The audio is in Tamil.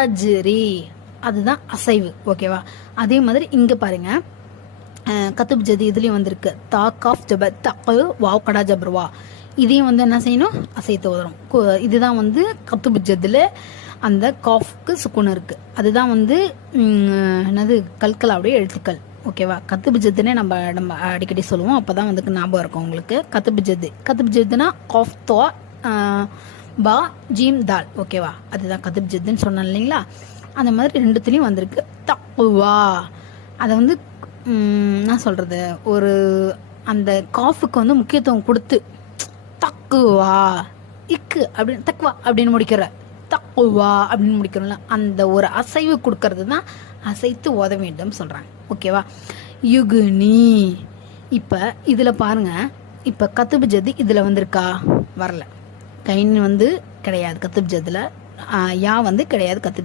அஜ்ரி, அதுதான் அசைவு. ஓகேவா? அதே மாதிரி இங்கே பாருங்க, கத்துப் ஜதி இதுலேயும் வந்திருக்கு. தா காஃப் ஜப தக்கு வாவ் கடா ஜபர்வா, இதையும் வந்து என்ன செய்யணும், அசைத்து வரும். இதுதான் வந்து கத்துப் ஜதில் அந்த காஃப்க்கு சுக்குன் இருக்குது. அதுதான் வந்து என்னது கல்கலாவுடைய எழுத்துக்கள். ஓகேவா? கத்துப் ஜத்துனே நம்ம அடிக்கடி சொல்லுவோம், அப்போ தான் வந்து ஞாபகம் இருக்கும் உங்களுக்கு. கத்துப் ஜத்து, கத்துப் ஜத்துனா காஃப் தோ பா ஜீம் தால். ஓகேவா? அதுதான் கத்துப் ஜத்துன்னு சொன்னேன் இல்லைங்களா? அந்த மாதிரி ரெண்டுத்துலேயும் வந்திருக்கு தக்குவா. அதை வந்து என்ன சொல்கிறது, ஒரு அந்த காஃபுக்கு வந்து முக்கியத்துவம் கொடுத்து தக்குவா இக்கு அப்படின்னு தக்குவா அப்படின்னு முடிக்கிற, தக்குவா அப்படின்னு முடிக்கிறோம்ல, அந்த ஒரு அசைவு கொடுக்கறது தான் அசைத்து ஓத வேண்டும் சொல்கிறாங்க. ஓகேவா? யுகுனி. இப்போ இதில் பாருங்கள், இப்போ கத்துப் ஜதி இதில் வந்திருக்கா? வரல. கைன் வந்து கிடையாது கத்துப் ஜதில், யா வந்து கிடையாது கத்துப்